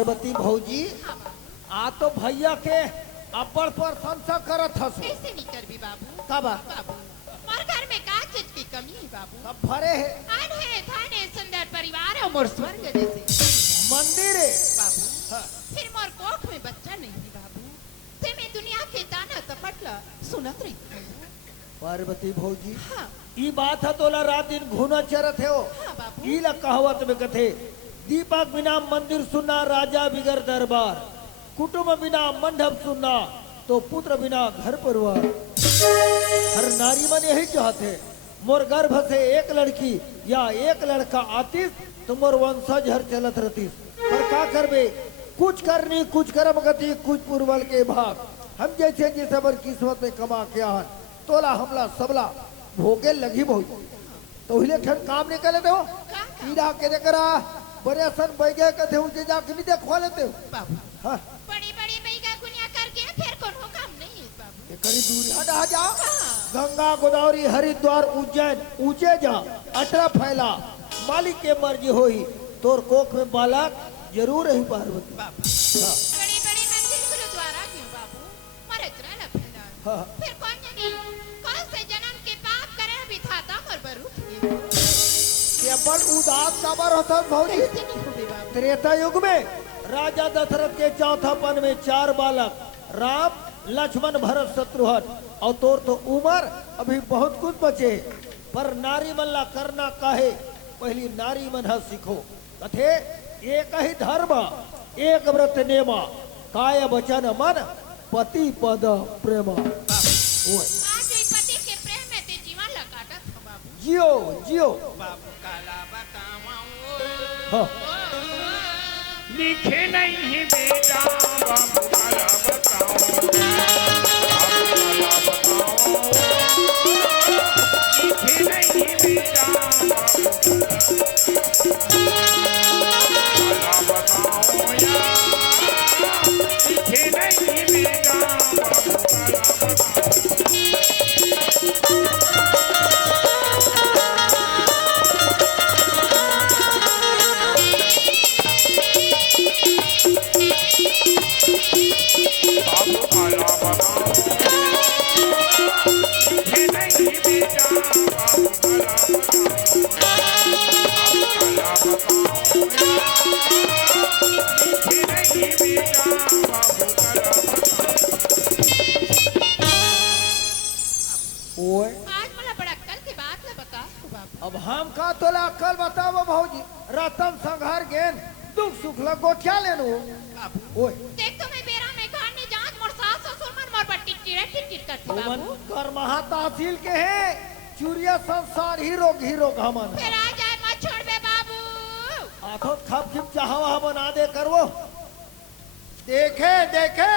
पार्वती भौजी आ तो भैया के अपर प्रशंसा करत हसो। कैसे नहीं करबी बाबू? का बात? बाबू मोर घर में का चीज की कमी है बाबू? सब भरे है आने थाने सुंदर परिवार और मोर स्वर्ग जैसे मंदिर है बाबू। हाँ। फिर मोर कोख में बच्चा नहीं है बाबू। ते मैं दुनिया के ताना तपटला सुनत रही हूँ। पार्वती भौजी हाँ ई बात है तोला रात दिन घूना चरत है हो। हाँ बाबू। ई ला कहावत में कथे दीपक बिना मंदिर सुनना राजा बिगर दरबार, कुटुंब बिना मंडप सुनना तो पुत्र बिना घर परिवार। हर नारी मन यही चाहते मोर गर्भ से एक लड़की या एक लड़का आतीस तो मोर वंशज हर चलत रहतीस। पर का करबे कुछ करनी कुछ कर्म गति कुछ पूर्वल के भाग। हम जैसे जिस हमार किस्मत में कमा के आहन तोला हमला सबला भोगे लगी भौजी। तो हिले ठन काम निकले दो कीड़ा के करा बड़े सन बैगे कथे उनके जाके नहीं देखवा लेते हो बाबू। हाँ बड़ी बड़ी बैगा गुनिया करके फिर कोनो काम नहीं है बाबू। ये करी दूरी हटा जा। हाँ। गंगा गोदावरी हरिद्वार उज्जैन ऊंचे जा 18 फैला मालिक के मर्जी होई तोर कोख में बालक जरूर है पार्वती। बाबू हाँ बड़ी बड़ी मंदिर गुरुद्वारा क्यों बाबू? मरे इतना लफड़ा हाँ फिर कौन जाने कौन से जन्म के पाप करे विधाता मोर बरू ये बड़ उदास काबर होता है भौजी। कैसे नहीं होबे बाबू? त्रेता युग में राजा दशरथ के चौथापन में 4 बालक राम लक्ष्मण भरत शत्रुघ्न और तोर तो उम्र अभी बहुत कुछ बचे पर नारी मन ला करना काहे पहली नारी मन ह सीखो कथे एक ही धर्म एक व्रत नेमा काय वचन मन पति पद प्रेमा। ओए आज ये पति के प्रेम में ते जीवन लगाता था बाबू। जियो जियो बाबू काला बताऊं हाँ लिखे नहीं बेटा बाबू काला बताओ लिखे नहीं बेटा काला बताओ या लिखे नहीं बेटा बाबू काला बताओ बाबू काला बताओ लिखे नहीं बेटा बाबू काला बताओ बाबू काला बताओ लिखे नहीं बेटा बाबू काला बताओ ओए आज मला बड़ा कल की बात है बता तू बाबू। अब हम का तोला अक्कल बताओ भौजी रतन संघार गेन दुख सुख ला गोठिया लेनु ओए देख तो मैं बेरा में खाने जांच मोर सास ससुर मन मोर बट्टी टिट करती ओमन बाबू। कर महा तहसील के है चूरिया संसार हीरो हीरो घमन फिर आ जाए मत छोड़ बे बाबू। आठो खप खिप चाहवा बना दे करवो देखे देखे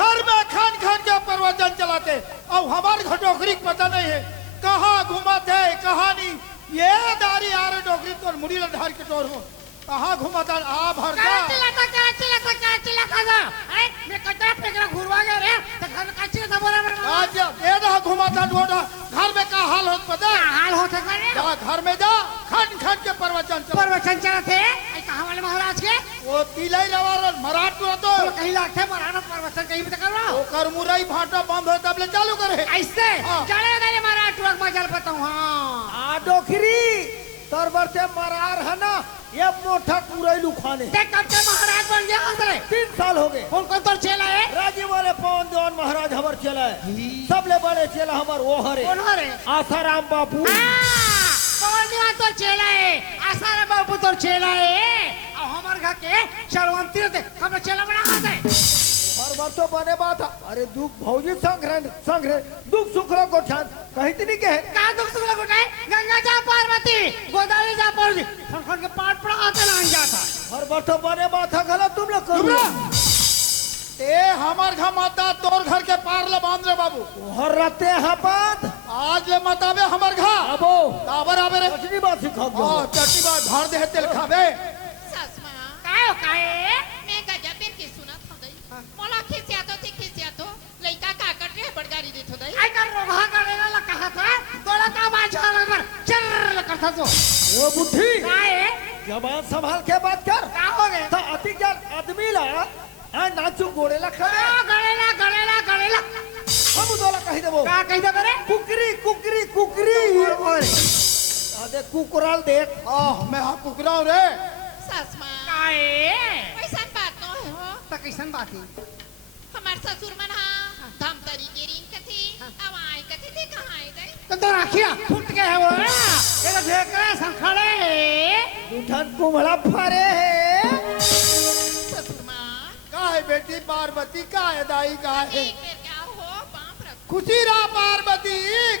घर में खान खान के प्रवचन चलाते और हमारे घर नौकरी का पता नहीं है कहाँ घुमाते है कहाँ नहीं। ये दारी आ रहे नौकरी तो मुड़ी लधार के तोर हो कहाँ घुमाता आ भर जा आज ये ना घुमाता ढोड़ा घर में का हाल होत पता हाल होते करे जा घर में जा खान खान के प्रवचन चला प्रवचन चलते ऐ कहां वाले महाराज के वो तिलई रवार मराठ तो तो कहीं लाखे मराना प्रवचन कहीं भी तो कर रहा वो कर मुरई भाटा बंद हो तब ले चालू करे ऐसे हाँ। चले गए महाराज टुक मजल बताऊं हां आ डोखरी तर बरते मरार है ना ये मोटा कुरैलू खाने देख कब से महाराज बन गया अंदर 3 साल हो गए। कौन कौन तो चेला है राज्य वाले पवन देवन महाराज हमर चला है सबले बड़े चला हमर वो हरे कौन हरे आसाराम बापू कौन दिवा तो चेला है आसारा बाबू तो चेला है और हमार घर के चरवंती थे हम चेला बना खाते हर बार तो बने बात अरे दुख भौजी संग्रह दुख सुख रो गोठान कहीं तो नहीं के का दुख सुख लगाए गंगा जा पार्वती गोदावरी जा पार्वती फन के पाठ पढ़ा आते ना जाता हर बार तो बने बात गलत तुम लोग करो ए हमार घर माता तोर घर के पार ले बांध रे बाबू हर राते हपात आज ले मताबे हमार घर अबो काबर आवे रे कुछ नहीं बात सिखा दो हां चट्टी बात घर दे तेल खाबे सास मां काहे मैं गजब के सुना था दई मोला खिसिया तो लइका का कट रे बड़गारी देत हो दई। आई कर रोहा करेगा ला कहा था तोड़ा का बाजा लगा चर करता तो ओ बुद्धि काहे जबान संभाल के बात कर का हो दे था अति ज्ञान आदमी ला नाचू गोड़ेला खड़े गळेला गळेला गळेला हम दोला कही देबो का कही दे बरे कुकरी कुकरी कुकरी अरे कुकराल देख मैं हाँ कुकराव रे सास माँ काए ऐसा बात न है हो त कैसन बात है हमार ससुर मन हा धमतरी के रिंग कथी अवाई कथी थे कहाँ आई गई तो राखिया फूट के है वो ये तो ढेकरा संखड़े उठन कुमड़ा फारे है ससुर माँ का है बेटी पार्वती का है दाई का है एक बेर क्या हो बाप रख खुशीरा पार्वती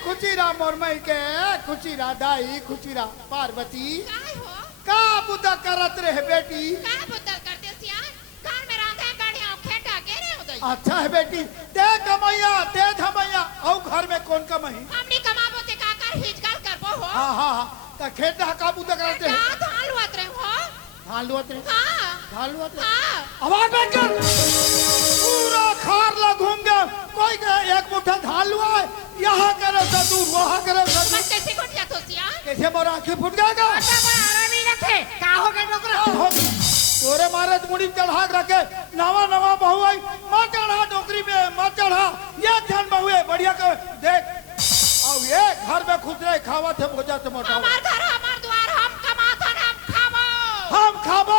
खुशीरा मोरमई के खुशीरा दाई खुशीरा पार्वती काय हो का बुद्धा करत रहे बेटी काय बुद्धल करते सिया घर में रांधे बढ़िया खेटा के रे हो गई अच्छा है बेटी ते कमैया ते धमैया औ घर में कौन कमई हमनी कमाबो ते का कर हिजगाल करबो हो हाँ हाँ हाँ त खेत का बुद्धा करते क्या हैं धान लुआत रहे हो हालुआत रे हाँ हालुआत रे हाँ आवाज बंद कर पूरा खार ला घूम गया कोई का एक मुट्ठा धान लुआ यहाँ करे सदूर वहाँ करे मन सदूर कैसे कुट जातो सिया कैसे मोरा आँखें फुट जाएगा अच्छा बड़ा आराम ही रखे का हो गए डोकरा क्या हो गया? तोरे मारे मुड़ी चढ़ा के रखे नवा नवा बहू आई मत चढ़ा नौकरी में मत चढ़ा ये ध्यान बहू है बढ़िया कर देख और ये घर में खुद रहे खावा थे भोजा से मोटा हुआ। हमार घर हमार द्वार हम कमाथन हम खाबो हम खाबो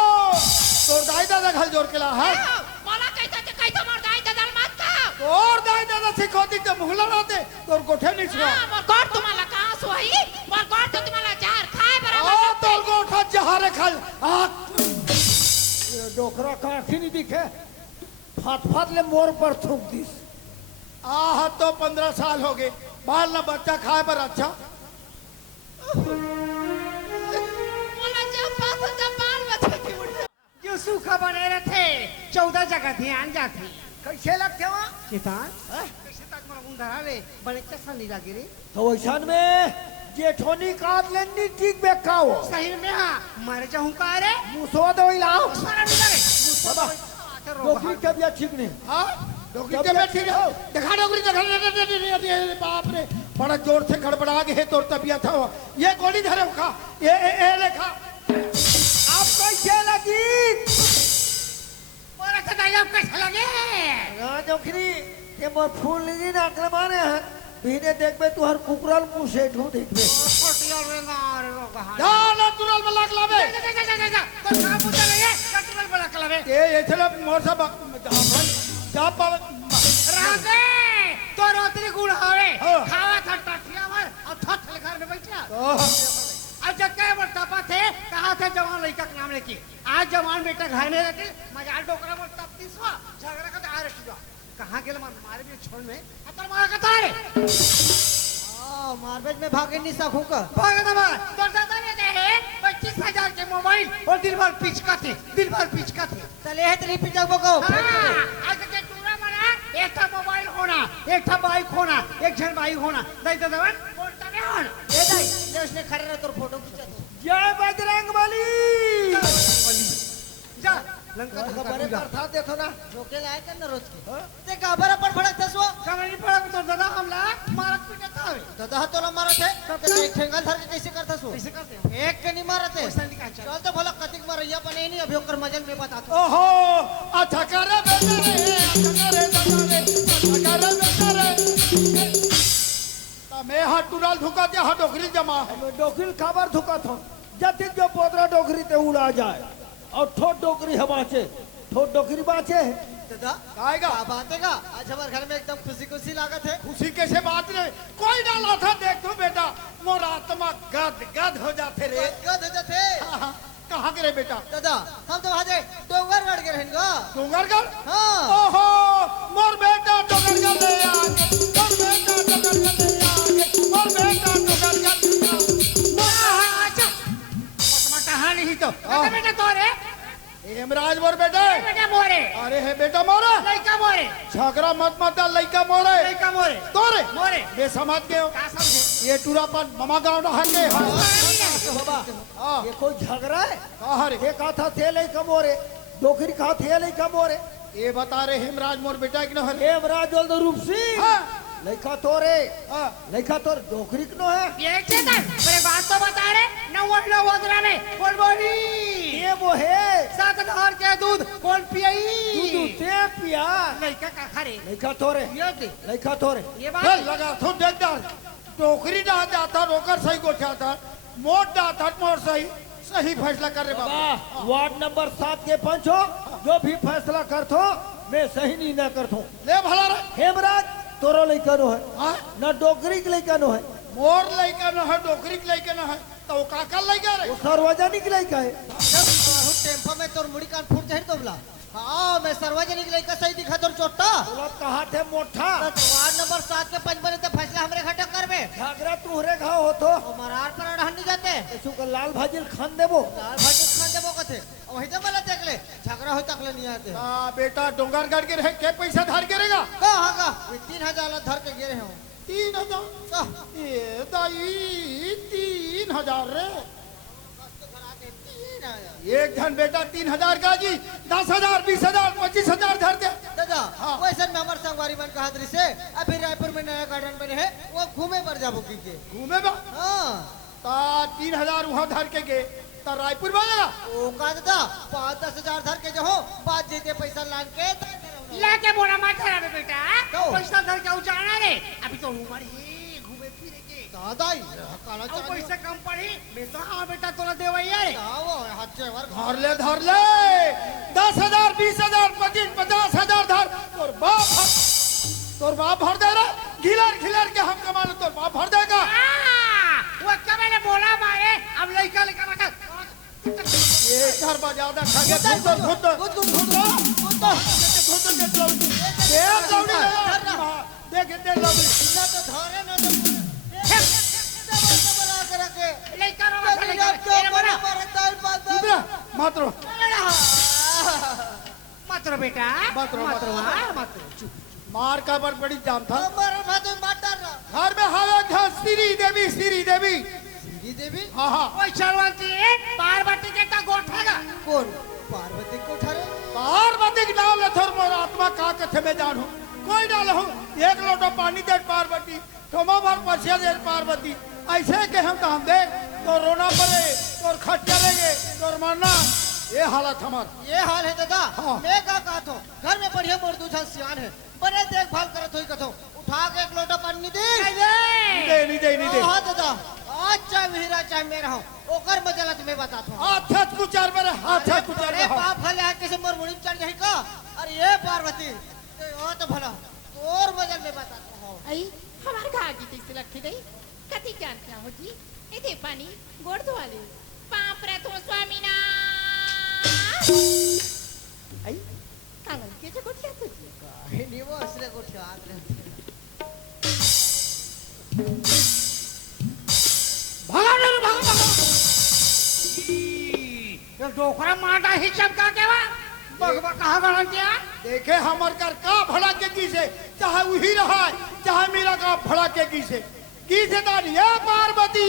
तो दाई दादा घर जोड़ के ला है मोला कहता मोर दाई ददल मत का और दाई दादा सिखोती तो मुहला रहते तो गोठे नहीं छुआ हाँ मोर गोट तुम्हाला कहाँ सोही मोर गोट तो तुम्हाला जार खाए ओ बराबर तो गोठा जहारे खल आ ये डोकरा का आँखी नहीं दिखे फाट फाट ले मोर पर थूक दिस आह तो 15 साल हो गए बाल ना बच्चा खाए पर अच्छा मोला जब पास जब बाल बच्चे की उड़ जो सूखा बने रहते 14 जगह ध्यान जाती कैसे लगते वहाँ कितान कैसे तक मरा मुंडा रे बने कैसा नहीं लगे रे तो वैसान में जेठोनी काट लेनी ठीक बेकाओ सही में हाँ मर जाऊं का रे मुसवा दो इलाओ सारा नहीं लगे बाबा डोकरी तबियत ठीक नहीं हाँ डोकरी तबियत ठीक है देखा डोकरी देखा बाप रे बड़ा जोर से गड़बड़ा गए तो तबियत हो ये गोली धरे खा ये लेखा आप कैसे लगी और अच्छा दाई आप कैसा लगे डोकरी ये मोर फूल नहीं नाकले मारे हैं बीने देख बे तू हर कुकराल मुंह से ढूंढ देख बे छोटिया रे मार रो कहां जा ना तुरल में लाग लावे जा तो कहां पूछा रे कटरल बड़ा कलावे ये चलो मोर सब जा पाव राजे तो रोतरी गुड़ हवे हाँ। खावा था टटिया मार अब थथल घर में बैठा तो अब जब क्या बोल टपा थे कहा थे जवान लड़का का नाम लेके आज जवान बेटा घर में रखे मजाल डोकरा बोल तब 30वां झगड़ा का आ रखी कहां गेल मारे भी छोड़ में अतर मारा का तारे मारबेज में भागे नहीं सकूं का भागे ना मार तो दादा ने दे 25,000 के मोबाइल और दिन भर पिचका थे चले है तेरी पिटा बको आज के टूरा मरा एक था मोबाइल होना एक था बाइक होना एक जन बाइक होना नहीं तो दवन बोलता नहीं होना ए दाई ले उसने खड़े रह तोर फोटो खींचा जय बजरंगबली जा लंका तो बड़े प्रसाद देखो ना रोके लाए कर ना रोज के हाँ? ते गाबर पर फड़क दसवा कमरी पड़ा तो दादा हमला मारत पीटा था दादा तो ना मारत है ते एक ठेंगल धर के कैसे करता सो कैसे करते हैं एक के नहीं मारत है पैसा निकाल चल चल तो भला कतिक मारैया बने नहीं अभी ओकर मजल में बता दो ओहो अच्छा करे बेटा रे मैं हाथ टुराल धुका दे हाथ डोकरी जमा डोकरी खबर धुका थो जति जो पोदरा डोकरी ते उड़ा जाए और ठोट डोकरी हमाचे ठोट डोकरी बाचे है दादा आएगा क्या बात है का आज हमारे घर में एकदम खुशी खुशी लागत है खुशी कैसे बात रे कोई डाला था देख तो बेटा मोर आत्मा गद गद हो जाते रे गद हो जाते कहाँ के रे बेटा दादा हम तो वहाँ डोंगरगढ़ के रहेंगे डोंगरगढ़ हाँ ओहो मोर बेटा डोंगरगढ़ ले आके मोर बेटा डोंगरगढ़ ले आके मोर बेटा डोंगरगढ़ अच्छा मटमटा हां नहीं तो हाँ। बेटा तोरे हेमराज मोर बेटे बेटा मोरे अरे है बेटा मोरे लड़का मोरे झगड़ा मत मत डाल लइका मोरे लड़का मोरे तोरे मोरे बे समझ के हो का समझे ये टूरापन ममा गांव ढहा के बाबा हाँ ये कोई झगड़ा है कहाँ रे ये कहा था थे ले कमोरे डोकरी कहा थे ले कमोरे ये बता रे हेमराज मोर बेटा कि न हरे ए बराज बोल दो रूप सिंह हाँ लइका तोरे हाँ लइका तोर डोकरी कनो है ये चेतन मेरे बात तो बता रे 99 में बोल बोली ये वो है सात धार के दूध कौन पियई दूध ते पिया लड़का का खरे लइका थोरे ये दे लइका थोरे ये ए, बात लगा तो देखदार टोकरी डा जाता रोकर सही गोठाता मोट डाता मोर सही सही फैसला कर रे बाबा बाबा वार्ड नंबर 7 के पंच हो जो भी फैसला करथो मैं सही नहीं ना करथो ले भला रे हेमराज तोरो लइका नो है हाँ ना डोगरी के लइका नो है मोर लइका न है डोकरी के लइका न है तो वो काका लइका रे वो सार्वजनिक लइका है टेम्पो में तोर मुड़ी कान फूट जाए तो बोला हाँ मैं सार्वजनिक लड़का सही दिखा तोर चोटा बोला कहा थे मोठा तो वार्ड नंबर 7 के पंच बने तो फैसला हमरे घटक करबे झगड़ा तुहरे घाव होतो मरार पर अड़हन नहीं जाते ऐसु का लाल भाजिल खान देबो दाल भाजी खान देबो कथे वही तो मला देख ले झगड़ा हो तक ले नहीं आते हाँ बेटा डोंगरगढ़ के रहे के पैसा धार करेगा कहाँ का 3000 धर के गिरे हो 3000 ये दाई 3000 रे एक धन बेटा 3000 का जी 10,000 20,000 25,000 धर दे दादा हाँ। वैसे में हमार संगवारी मन कहा दरी से अभी रायपुर में नया गार्डन बने है वो घूमे पर जाबो की के घूमे बा हाँ ता 3000 वहाँ धर के गए ता रायपुर बनेगा ओ का दादा 5-10,000 धर के जो हो बात जीते पैसा लान के लेके बोला मत करा बे बेटा क्यों? पैसा धर के जाना रे अभी तो उम्र है घूमे फिरे के दादा काला और चाल पैसा कम पड़ी मैं तो हाँ बेटा तोला देवई यार वो हाथ से वर धर ले 10,000 20,000 50,000 धर तोर बाप भर दे रहा घिलर के हम कमा लो तोर बाप भर देगा वो क्या मैंने बोला मारे अब लड़का लेकर बैठा ये घर बाजार खगे खुद देख दे लौड़ी ना तो धरे ना तो बना के रखे लड़का तेरी रात को बड़ा परताई पाता इधर मात्र मात्र बेटा मात्र मात्र मार का बड़ी जाम था हमारा भातो माटर ना घर में हवा था श्री देवी श्री देवी हाँ हाँ कोई चलवाती है पार्वती के का गोठेगा कौन पार्वती को ठरे पार्वती के नाम ले थोर मोर आत्मा का कथे में जानू कोई डाल हूँ एक लोटा पानी दे पार्वती थोमा भर पछिया दे पार्वती ऐसे के हम काम दे तो रोना पड़े तो खट करेंगे तो मरना ये हालत हमार ये हाल है दादा हाँ। मैं का कहत हूँ घर में बढ़िया मोर दूसरा सियान है बड़े देखभाल करत होई कथो उठा के एक लोटा पानी दे नहीं दे हाँ दादा आज चाहे हीरा चाहे मेरा हो ओकर बदला तुम्हें बताता हूँ हाथ कुचार मेरे हाथ कुचार अरे बाप भले है किसी मोर मुड़ी चढ़ जाए का अरे ये पार्वती ओ तो भला और बदल में बताता हूँ आई हमार गागी कैसे लगती गई कति ज्ञान क्या होगी इथे पानी गोड़ धोवाले पाप रे तो स्वामीना आई कांगल के जो गोठिया तुझी नहीं वो असले को ठियाक ले भागा ये डोकरा माटा ही चमका के वा बगवा कहाँ गड़न दिया देखे हमर कर का भड़ा के की से चाहे वही रहा चाहे मेरा का भड़ा के की से दानी ये पार्वती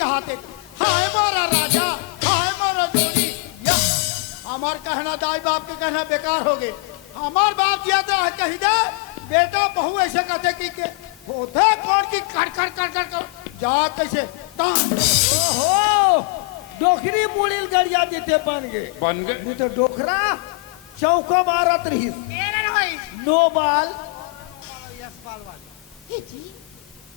कहते हाय मोरा राजा हाय मोरा जोड़ी या हमार कहना दाई बाप के कहना बेकार हो गए हमार बाप दिया था कही दे बेटा बहू ऐसे कहते कि होते कौन की कर जा कैसे ओहो डोकरी मुड़िल गड़िया देते बन गए नहीं तो डोकरा चौका मारत रही मेरे न होई नो बाल हे जी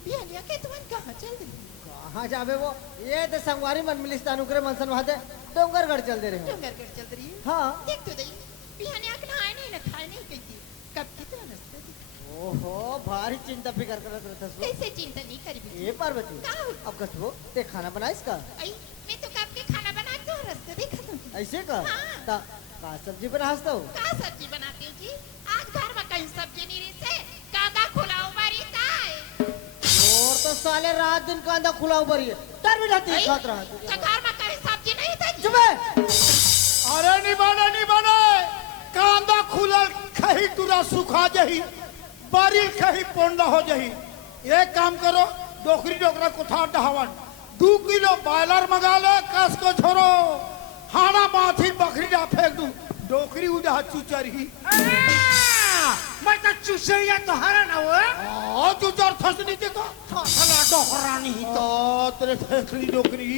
बिहानिया के तुम कहाँ चल रही कहाँ जाबे वो ये तो संगवारी मन मिलिस अनुग्रह मनसन वहां दे डोंगरगढ़ चल दे रहे हो डोंगरगढ़ चल रही है हाँ देख तो दई बिहानिया के नहाए नहीं न खाए नहीं कहती कब कितना नस्ता थी ओहो भारी चिंता फिकर करत रहता सो कैसे चिंता नहीं करी बिटी ये पार्वती का हो? अब कसबो ते खाना बनाइस का आई मैं तो कब के खाना बना के रास्ते देखा तुम ऐसे का हाँ। ता का सब्जी बनास तो का सब्जी बनाती हो जी आज घर में कहीं सब्जी नहीं रही से कांदा खुलाओ मारी ताई और तो साले रात दिन कांदा खुला ऊपर ही डर भी जाती है खात रहा तो घर में कहीं सब्जी नहीं था जी चुपे अरे नहीं बने कांदा खुलल खही तुरा सुखा जही बारी खही पोंडा हो जही एक काम करो डोकरा कुठा डहावन 2 किलो बॉयलर मंगा लो कस को छोड़ो हाड़ा माथी बकरी डा फेंक दू डोकरी उड़ा चुचरही मैं तो चुसैया तो हरा ना वो आ चुचर थसनी देखो थसला डोकरा नहीं तो तेरे थसनी डोकरी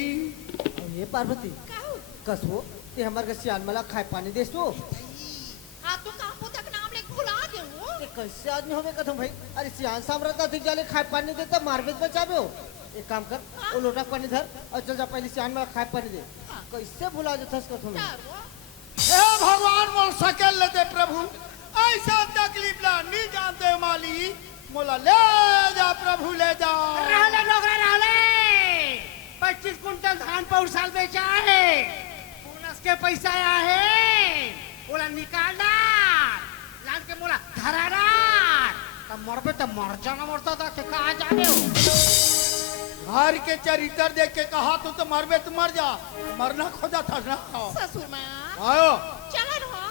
ये पार्वती का हो? कसो ते हमर के सियान मला खाए पानी देसो आ तू का पुतक नाम ले भुला गेऊ ते कैसे आदमी होवे कथम भाई अरे सियान सामरता थी जाले खाए पानी देता मारबेत बचाबे हो एक काम कर वो लोटा पानी धर और चल जा पहले सियान मला खाए पानी दे कैसे भुला जथस कथम चारो हे भगवान मोल सकेल लेते प्रभु ऐसा तकलीफ ला नहीं जानते माली मोला ले जा प्रभु ले जा रहले डोकरा रहले 25 कुंटल धान पर साल बेचा है बोनस के पैसा आया है बोला निकाल लान के बोला धरारा तब मरबे तो मर जाना मरता था के कहा जाने हो घर के चरित्र देख के कहा तू तो मरबे तो मर जा मरना खोजा था ना ससुर मां आयो चलन हो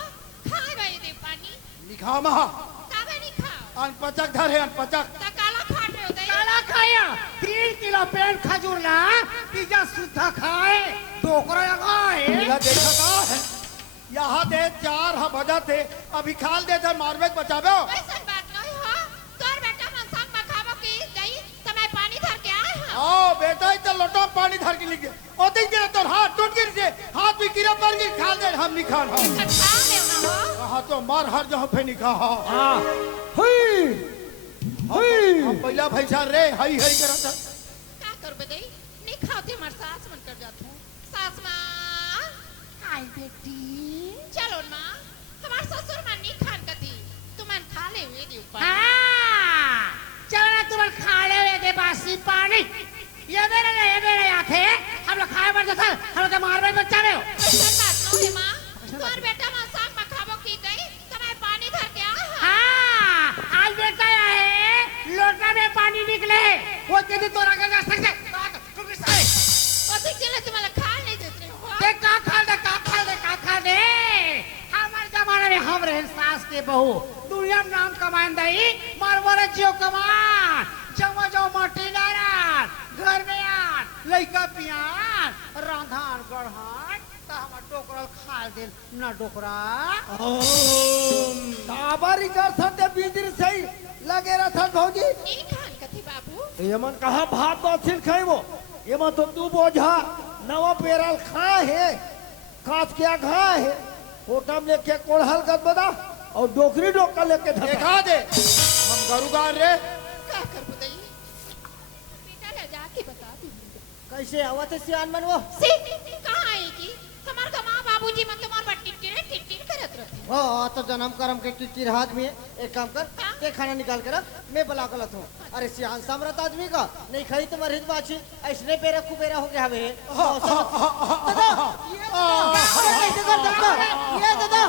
खाए भाई दे पानी लिखा महा काबे नहीं खाओ अनपचक धर है अनपचक ता काला खाट में होते काला खाया 3 किलो पेन खजूर ला पिज्जा सुद्धा खाए डोकरा लगाए मेरा देखा का है यहाँ दे 4 बजा थे अभी खाल दे थे मारबे के बचाबे हो ऐसा बात नहीं हो तोर बेटा मन संग में खाबो की दई समय पानी धर के आए हैं आओ बेटा इतना लोटा में पानी धर के लिख दे ओ दिन गिरा तो हाथ टूट गिर से हाथ भी गिरा पर गिर खाल दे हम नहीं खान हो खा ले ना हो कहा तो मार हर जहाँ पे निकाह हो हाँ हुई हुई हम पहला भैसा रे हई हई करा था का कर बे दई नहीं खाते मर सास मन कर जात हूं सास मां आई बेटी चलो मां हमार ससुर मन नहीं खान कती तुमन खा ले हुए दी ऊपर हाँ चलना तुम खा ले दे बासी पानी ये मेरे आखे हम लोग खाए मर जाता हम लोग मार में बच्चा में ऐसा बात नहीं है मां तोर बेटा मन संग में खाबो की दई समय पानी धर के आए हैं हाँ आज बेटा आया है लोटा में पानी निकले वो तेरी तोरा का जा सकते ओसे चले तुम्हारा खा नहीं देते हो ते का खा दे हमारे जमाने में हम रहे सास के बहू दुनिया में नाम कमान दई मर जियो कमान जमा जो मटी नारायण घर में आन लइका पियान रांधान गढ़ान ता हमर डोकरल खा दे ना डोकरा काबारी कर संते बीजर सही लगे रहा भौजी नहीं खान कती बाबू ये मन कहा भात बासिल खाइबो ये मन तो तू बोझा नवा पेरल खा है काच क्या खा है होटम लेके कोढ़ल कर बदा और डोकरी डोका लेके धका देखा दे हम गरुगार रे क्या कर बताइए बेटा ले जाके बता दी कैसे आवत है सियान मनवो सी कहां आएगी हमार का मां बाबूजी मन तुम्हार बट्टी टिट करत रहते हाँ तो जन्म करम के टिट्टी हाथ में एक काम कर ते खाना निकाल कर रख मैं बला गलत हूँ अरे सियान सामरत आदमी का नहीं खाई तो मरिज बाची ऐसने बेरा कुबेरा हो गया हवे दादा ये कैसे कर सकता ये दादा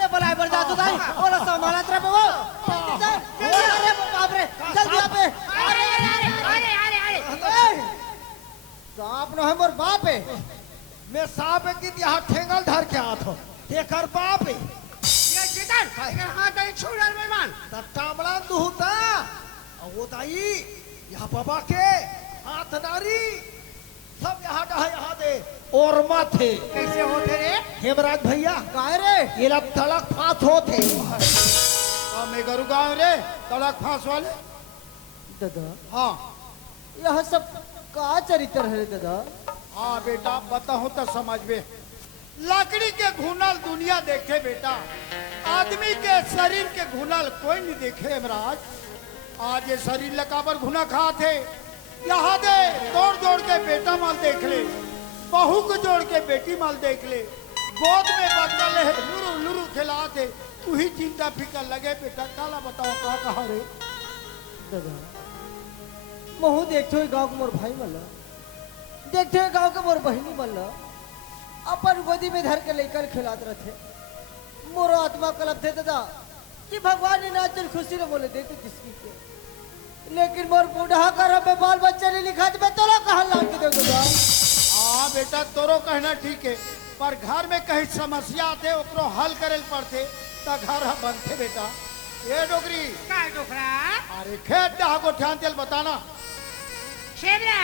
मैं बलाए पर जा तो दाई बोला संभालत रे बाबू अरे बाप रे जल्दी आ पे अरे सांप न है मोर बाप है मैं सांप है कि यहाँ ठेंगल धर के आत हो देकर बाप है ये चितन अगर हाथ नहीं छोड़ल मेहमान तब टामड़ा दुहता और वो दाई यहाँ बाबा के हाथ नारी सब यहाँ दे और माथे कैसे होते रे हेमराज भैया काहे रे ये लब तलक फात होते मैं गरुगांव रे तड़क फांस वाले दादा हाँ यह सब का चरित्र है दादा हाँ बेटा बताऊं तो समझ में लकड़ी के घुनल दुनिया देखे बेटा आदमी के शरीर के घुनल कोई नहीं देखे हेमराज आज ये शरीर लकाबर घुना खा थे यहाँ दे तोड़ जोड़ के बेटा माल देख ले बहू को जोड़ के बेटी माल देख ले गोद में बच्चा ले लुरु लुरु खिलाते तू ही चिंता फिकर लगे बेटा काला बताओ का कहा रे दादा महू देखते हुए गाँव के मोर भाई मल्ला देखते हुए गाँव के मोर बहनी मल्ला अपन गोदी में धर के लेकर खिलात रहे मोर आत्मा कलप थे दादा कि भगवान ने ना चल खुशी ने बोले देते किसकी के लेकिन मोर बूढ़ा कर हमें बाल बच्चे ने लिखा तो मैं तोला कहा ला के दे दादा हाँ बेटा तोरो कहना ठीक है पर घर में कहीं समस्या आते ओकरो हल करे पड़ते तो घर बनते बेटा ये डोगरी का डोकरा अरे खेत डहा को ध्यान चल बताना शेबरा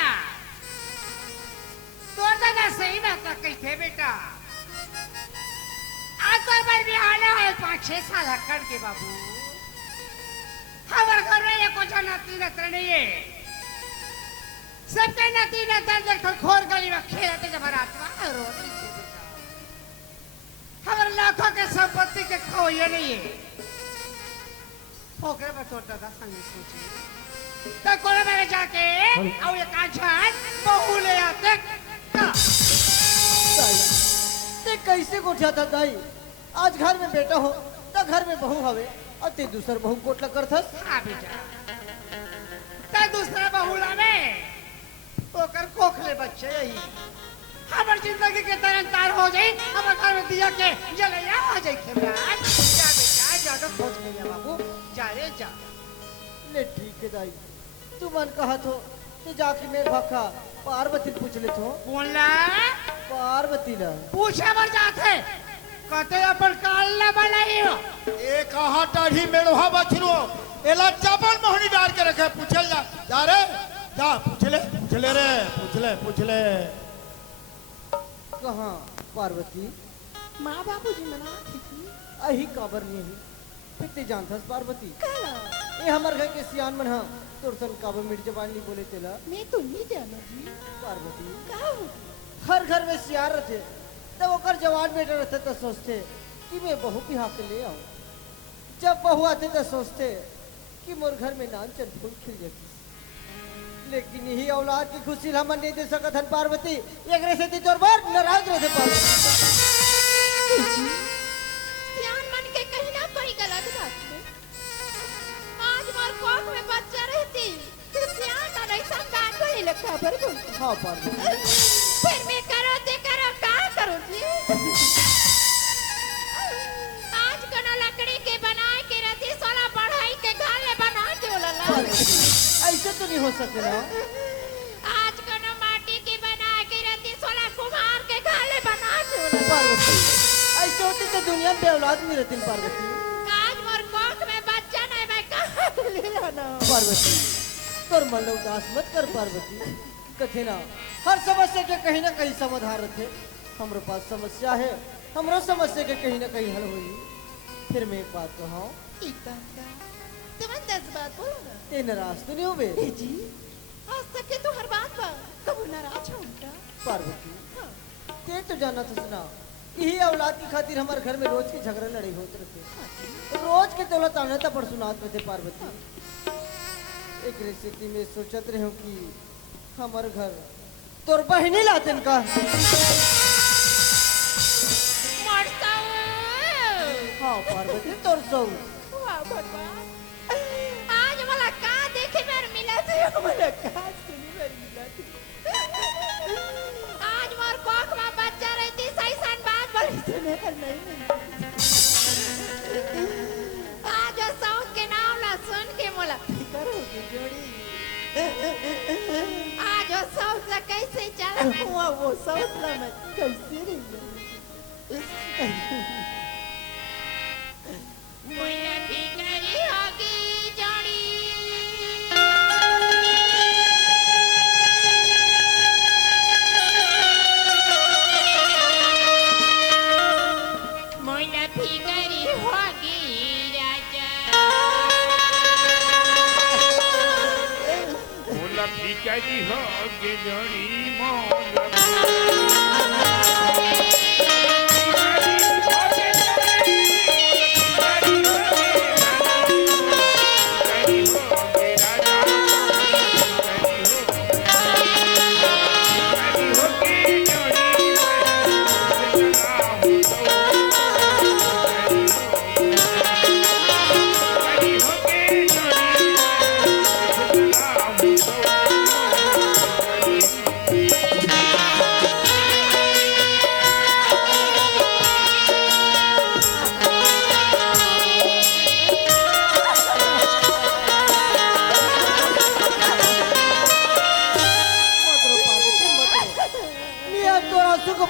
तोर दादा सही बात कहते बेटा आज तो बार भी आना है 5-6 साल हक्कड़ के बाबू हमारे घर में ये कुछ नाती नतर नहीं है सबके नाती नतर देख खोर गली में खेलते जब रात में रोटी ये नहीं है ओकरे पर तोर दादा संग सोची तो कोने में जाके और ये कांछान बहू ले आते का दाई ते कैसे गोठिया था दाई आज घर में बेटा हो तो घर में बहू हवे और ते दूसर बहू कोटला करथस हाँ बेटा ते दूसरा बहू लावे ओकर कोखले बच्चे यही हमार जिंदगी के तरह तार हो जाए हमारे घर में दिया के जले या आ जाए खेमराज जा बेटा जा तो खोज के जा बाबू जा रे जा ले ठीक है दाई तू मन कहा तो ते जाके मेरे भाखा पार्वती पूछ ले तो बोला पार्वती ना पूछे बर जाते कहते अपन काल ना बनाइयो ए कहा टाढ़ी मेड़वा बछरो एला चापल मोहनी डाल के रखे पूछल जा रे जा पूछ ले रे पूछ ले कहाँ पार्वती माँ बाबूजी मना थी अही काबर नहीं है पिते जानथस पार्वती काला ये हमार घर के सियान मन हा तोर सन काबर मिट जबान नहीं बोले तेला मैं तो नहीं जाना जी पार्वती का हो हर घर में सियार रहते तब ओकर जवान बेटा रहते तो सोचते कि मैं बहू बिहा के ले आऊं जब बहू आते तो सोचते कि मोर घर में नाम चल फूल खिल जाती लेकिन यही औलाद की खुशी हम नहीं दे सकत हन पार्वती एकरे से तोर बार नाराज रहते पार्वती सियान मन के कहीं ना कहीं गलत बात में आज मोर कोख में बच्चा रहती तो सियान का नहीं संगान को ही लगता पर बोल हाँ पार्वती फिर मैं करो ते करो का करो जी आज कनो लकड़ी के बनाए के रती सोला बढ़ाई के घाले बना के ओला ऐसे तो नहीं हो सकेला आज कनो माटी की बना के रती सोला कुम्हार के घाले बना के ओला पार्वती ऐसे होते तो दुनिया में औलाद नहीं रहती पार्वती आज मोर कोख में बच्चा नहीं मैं कहाँ ले आना पार्वती तोर मन लो उदास मत कर पार्वती कथे ना हर समस्या के कहीं ना कहीं समाधान रहते हमरो पास समस्या है हमरो समस्या के कहीं ना कहीं हल होई फिर मैं एक बात कहूँ तुम 10 बात बोलो ना ते नाराज तो नहीं हो बे जी आज तक के तो हर बात पर कबू नाराज हो बेटा पार्वती ते तो जाना था सुना यही औलाद की खातिर हमारे घर में रोज के झगड़ा लड़ाई होते रहते रोज के दौलत आने तक पर सुनात में थे पार्वती एक स्थिति में सोचत रहे कि हमारे घर तोर बहनी लाते का हाँ पार्वती तोर सौ वाह भगवान आज मला का देखे मेर मिला थे मला का सुनी मेर मिला थे आज मोर कोख में बच्चा रहती सही सन बात बोली सुने नहीं आज साउथ के नाम ला सुन के मोला फिकर हो गई जोड़ी आज साउथ ला कैसे चला हुआ वो साउथ ला मैं कैसे रही मुझे फिकरी होगी जोड़ी मुझे फिकरी होगी राजा बोला भिखारी हो के जोड़ी मोला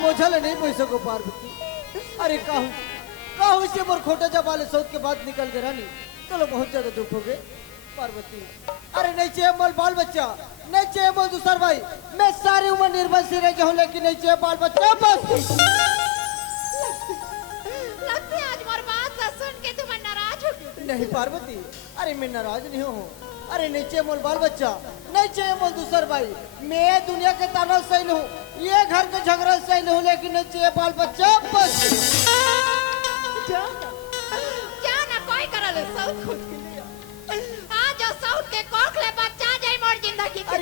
बोझल नहीं पैसे को पार्वती अरे काहू से मोर खोटा जब वाले सौत के बाद निकल गया रानी चलो बहुत ज्यादा दुख हो गए पार्वती अरे नहीं चाहिए मोल बाल बच्चा नहीं चाहिए मोल दूसर भाई मैं सारी उम्र निर्भर से रह जाऊं लेकिन नहीं चाहिए बाल बच्चा बस लगता है आज मोर बात सा सुन के तुम नाराज हो गई नहीं पार्वती अरे मैं नाराज नहीं हूँ अरे नहीं चाहिए मोल बाल बच्चा नहीं चाहिए मोल दूसर भाई मैं दुनिया के ताना सही हूँ ये घर के झगड़ा सही हूँ लेकिन नहीं चाहिए बाल बच्चा बस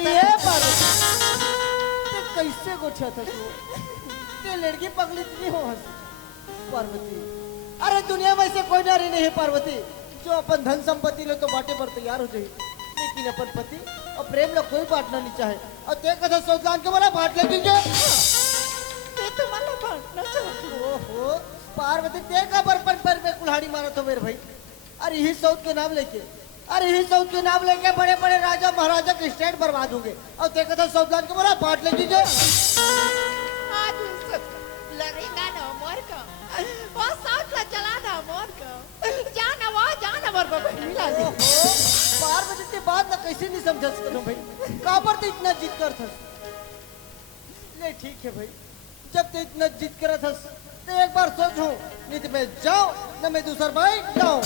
अरे ये पार्वती ते कैसे गोठा था तू ते लड़की पगली नहीं हो पार्वती। अरे दुनिया में ऐसे कोई नारी नहीं है पार्वती जो अपन धन संपत्ति ले तो बांटे पर तैयार हो जाए, लेकिन अपन पति और प्रेम लो कोई बांटना नहीं चाहे। और ते कथा सौदान के बोला बांट लेकिन जो ते तुम्हाला बांटना चाहती ओहो पार्वती ते का बरपन पर में कुल्हाड़ी मारा तो मेरे भाई। अरे यही सौद के नाम लेके बड़े बड़े राजा महाराजा के स्टेट बर्बाद होंगे और ते कथा सौदान के बोला बांट लेकिन जो आज लड़ेगा ना मोर को वो साथ ला चला ना मोर को जानवर को मिला दे। पार्वती ते बात ना कैसे नहीं समझ सकता भाई का पर तो इतना जिद कर था। ले ठीक है भाई जब ते इतना जिद कर था तो एक बार सोचो नहीं तो मैं जाऊं ना मैं दूसरा भाई जाऊं।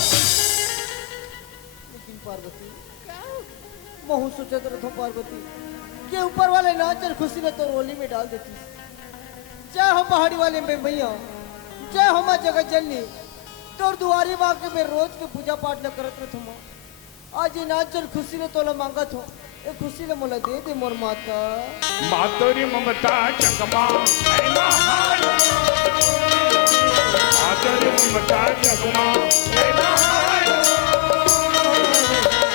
लेकिन पार्वती महू सोचा था पार्वती के ऊपर वाले नाचर खुशी में तो रोली में डाल देती। जय हो पहाड़ी वाले में भैया जय हो माँ जगत जननी तोर दुआरी माँ के मैं रोज के पूजा पाठ न करत रह तुम आज ये नाचर खुशी ने तोला मांगत हो ये खुशी ने मोला दे दे मोर माता। मातोरी ममता जगमा है महान मातोरी ममता जगमा है महान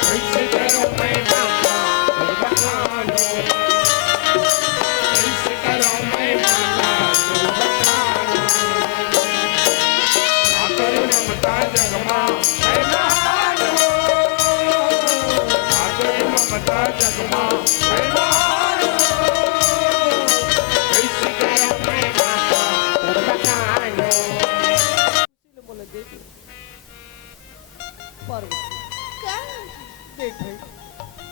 कैसे करो मैं माता बखानो कैसे करो मैं माता बखानो मातोरी ममता जगमा है महान मातोरी ममता जगमा है महान कैसे करो मैं माता बखानो खुशी ने मोला दे दे पार्वती देख भाई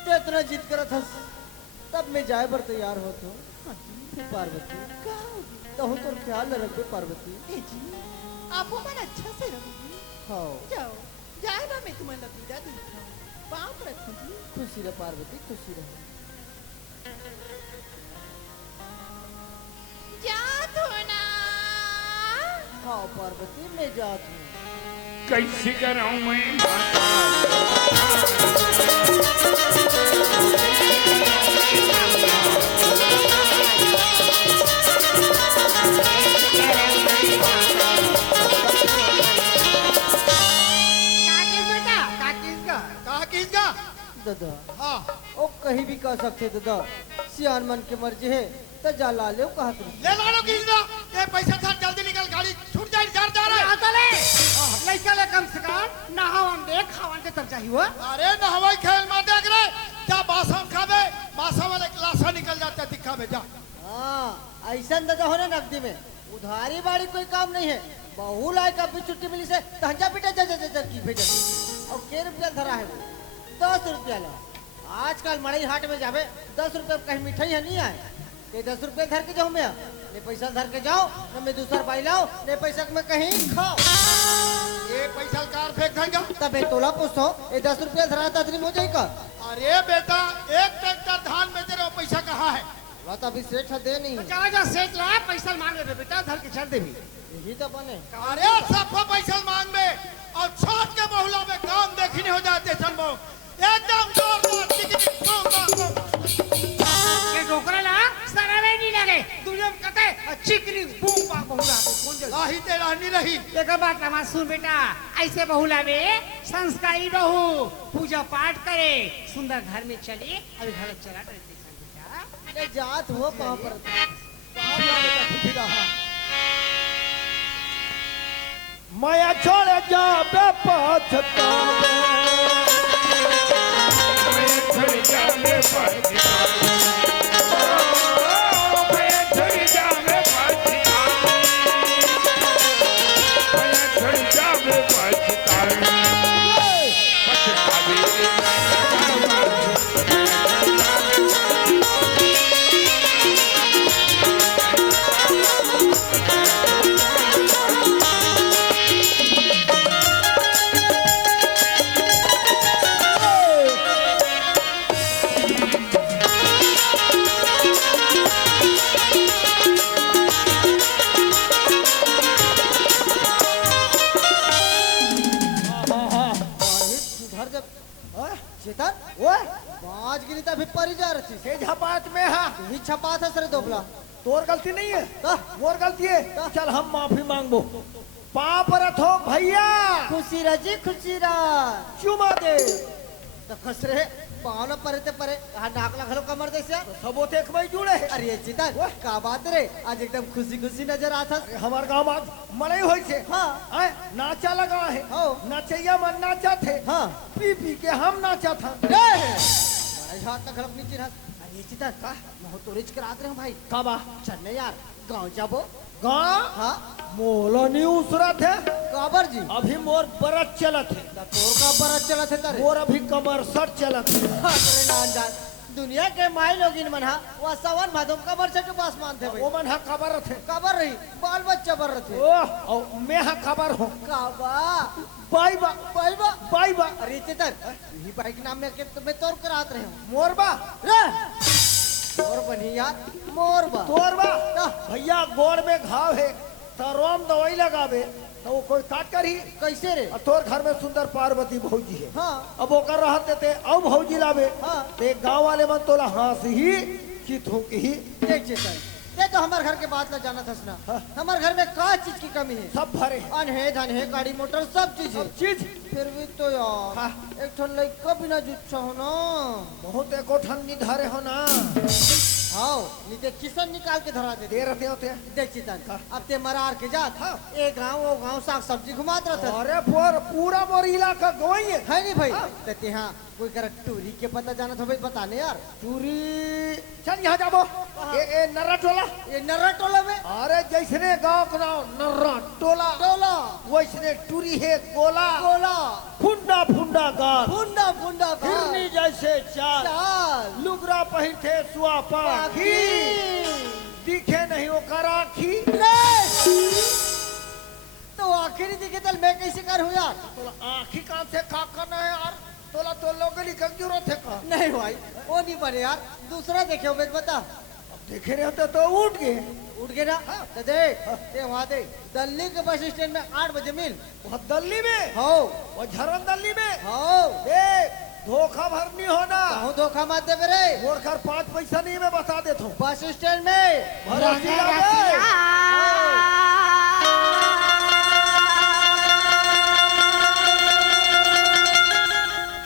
तो इतना जिद करत हस तब मैं जाए पर तैयार हो तो पार्वती तो हूँ तो ख्याल न रखे पार्वती। आप वो मन अच्छा से रहोगी। हाँ जाओ जाएगा मैं तुम्हारा विदा दिखाऊं पाप रखूंगी। खुशी रह पार्वती खुशी रह। जात हो ना हाँ पार्वती मैं जात हूँ। कैसे करूं मैं माता कहा किसका दादा हाँ ओ कहीं भी कह सकते दादा सियान मन के मर्जी है तो जा ला ले कहा तुम ले ला लो किसका ये पैसा था जल्दी निकल गाड़ी छूट जाए जा रहा है। आता ले लइका ले कम से कम नहावन दे खावन के तब चाहिए हो। अरे न हवाई खेल में देख रहे जा बासम खावे बासा वाले लाशा निकल जाता है दिखा में जा। हाँ ऐसा दादा हो ना नकदी में उधारी बाड़ी कोई काम नहीं है। बहु लाए का भी छुट्टी मिली से धंजा पीटा जा की भेजा और के रुपया धरा है 10 रुपया ला। आजकल मड़ई हाट में जावे 10 रुपया कहीं मिठाई है नहीं आए ये 10 रुपया धर के जाऊँ मैं ने पैसा धर के जाओ न मैं दूसरा पाई लाओ ने पैसा मैं कहीं खाओ। ये पैसा कार फेंक देगा। तब मैं तोला पूछता हूँ ये 10 रुपया धरा तदरी हो जाएगा। अरे बेटा एक ट्रैक्टर धान में तेरा पैसा कहाँ है। बात अभी सेठ दे नहीं है। जा जा सेठ ला पैसा मांग ले बेटा धर के चल दे भी। यही तो बने अरे सबको पैसा मांग में और छात के बहुला में काम देखने हो जाते सनबो एकदम जोरदार ये डोकरा ला सारा वे नहीं लगे तुझे कहते चिकनी बूम पा बहुला तो कौन जल लाही तेरा नहीं रही। एक बात ना सुन बेटा ऐसे बहुला में संस्कारी बहू पूजा पाठ करे सुंदर घर में चले अभी घर चला बेटा ये जात हो वहां पर माया छोड़ जा पछतावे मैं थड़ जावे पछतावे मैं थड़ जावे पछतावे मैं थड़ जावे पछतावे नहीं तो अभी परी जा रही थी से झपात में हा ही छपा था सर दोबला तोर गलती नहीं है का? मोर गलती है चल हम माफी मांगबो पाप रथो भैया खुशी रजी खुशी रा चुमा दे तो खस रहे पावना परे ते परे हाँ नाकला खलो कमर देसे सबो ते एक भाई जुड़े है अरे चिता का बात रे आज एकदम खुशी खुशी नजर आता अरे हमार गांव में मड़ई होई छे हाँ आए नाचा लगा है हो नचैया मन नाचा थे हाँ पी पी के हम नाचा था रे बड़ा हाथ तक खलक नीचे हाथ अरे चिता का बहुत तो रिच करात रहे भाई काबा चल ने यार गांव जाबो गांव हाँ मोला नहीं उसरत है काबर जी अभी मोर बरत चलत है तोर का पर चला थे तारे मोर अभी कमर सट चलत है अरे ना अंदाज दुनिया के माई लोगिन मन हा वो सवन माधव कबर से पास मानते भाई वो मन हा खबर थे कबर रही बाल बच्चा बर रहे ओह और मैं हा खबर हूँ काबा बाई बा बाई बा बाई बा अरे चिता यही बाइक नाम में के तुम्हें तोर करात रहे हो मोर बा रे मोर बनी यार मोर बा तोर बा भैया गोड़ में घाव है तो रोम दवाई लगावे तो वो कोई काट कर ही कैसे रे और तोर घर में सुंदर पार्वती भौजी है हाँ अब वो कर रहते थे अब भौजी लावे हाँ ते गांव वाले मन तोला हंस ही चिथू की ही देख चेतन ये तो हमारे घर के बात ना जाना था सुना हाँ। हमारे घर में का चीज की कमी है सब भरे हैं अन है धन है गाड़ी मोटर सब चीज है सब चीज फिर भी तो यार हाँ। एक ठन लड़का बिना जुच्छा हो ना बहुत एको ठंडी धरे हो ना हाँ नीचे किसन निकाल के धरा दे दे रहते होते देख चितन अब ते मरार के जात हाँ। एक गांव वो गांव साग सब्जी घुमात रहता अरे पूरा मोर इलाका गवाई है है नहीं भाई हाँ। तो ते हाँ कोई कर टूरी के पता जाना था भाई बताने यार चूरी चल यहाँ जाबो ए नर्रा टोला ये नर्रा टोला में अरे जैसने गांव का नाम नर्रा टोला टोला वैसने टूरी है गोला टोला फुंडा फुंडा गाल फुंडा फुंडा का हिरनी जैसे चाल चाल लुगरा पहिर थे सुआ पाखी दिखे नहीं वो कराखी तो आखिरी दिखे तल मैं कैसे कर हूँ यार तोला आखी कान से का करना है यार तोला तो लोगली का जरूरत है का नहीं भाई वो नहीं बने यार दूसरा देखे हो बता अब देखे रहे होते तो उठ गए उठ गए ना तो देख ते वहाँ दे दिल्ली के बस स्टैंड में 8 बजे मिल वहाँ दिल्ली में हो वो झरन दिल्ली में हो देख धोखा भरनी होना कहूँ धोखा मत दे रे मोर घर 5 पैसा नहीं मैं बता देता हूँ बस स्टैंड में भरोसी लागे।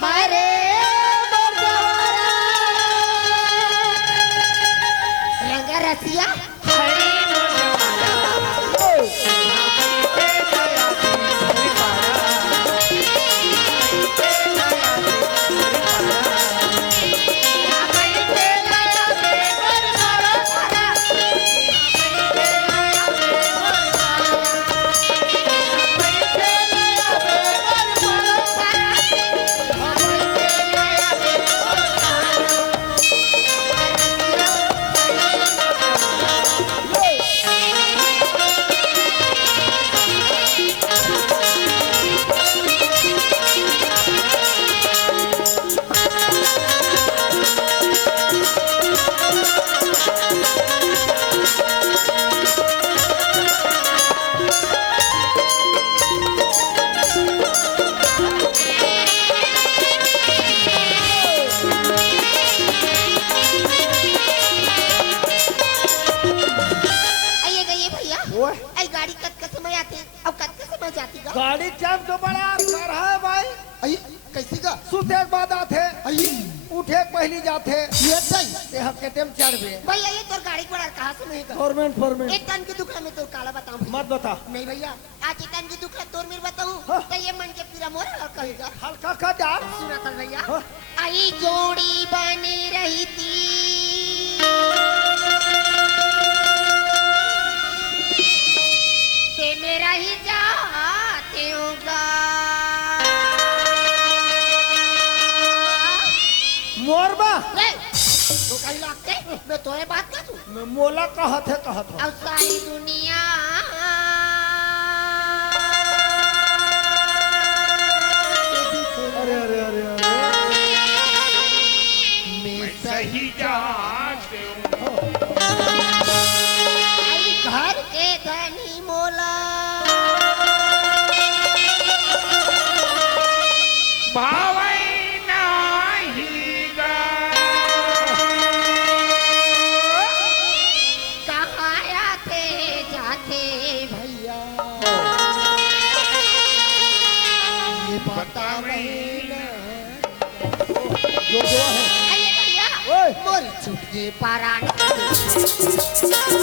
हरे रंग रसिया गाड़ी कद का समय आते अब कद का समय जाती गा गाड़ी टाइम तो बड़ा कर है भाई आई कैसी का सुते के बाद आते आई उठे के पहली जाते ये सही ते हके टेम चढ़बे भैया ये तोर गाड़ी बड़ा कहाँ से नहीं कर फॉर्मेट एक टन की दुकान में तोर काला बताऊं मत बता नहीं भैया आज एक टन की दुकान तोर मेरे बताऊं हाँ। तो ये मन के पूरा मोरा और कहेगा हल्का का जा सुना था भैया हाँ। आई जोड़ी बनी रही थी ते मेरा ही जाते होगा मोरबा ले तो कहीं लगते मैं तोरे बात कर तू मैं मोला कहत है अब सारी दुनिया अरे अरे अरे अरे मैं सही जाते हूँ आई घर के धनी मोला भावई नाही गा जो है अरे भैया ओए मोरी छुटकी पारानी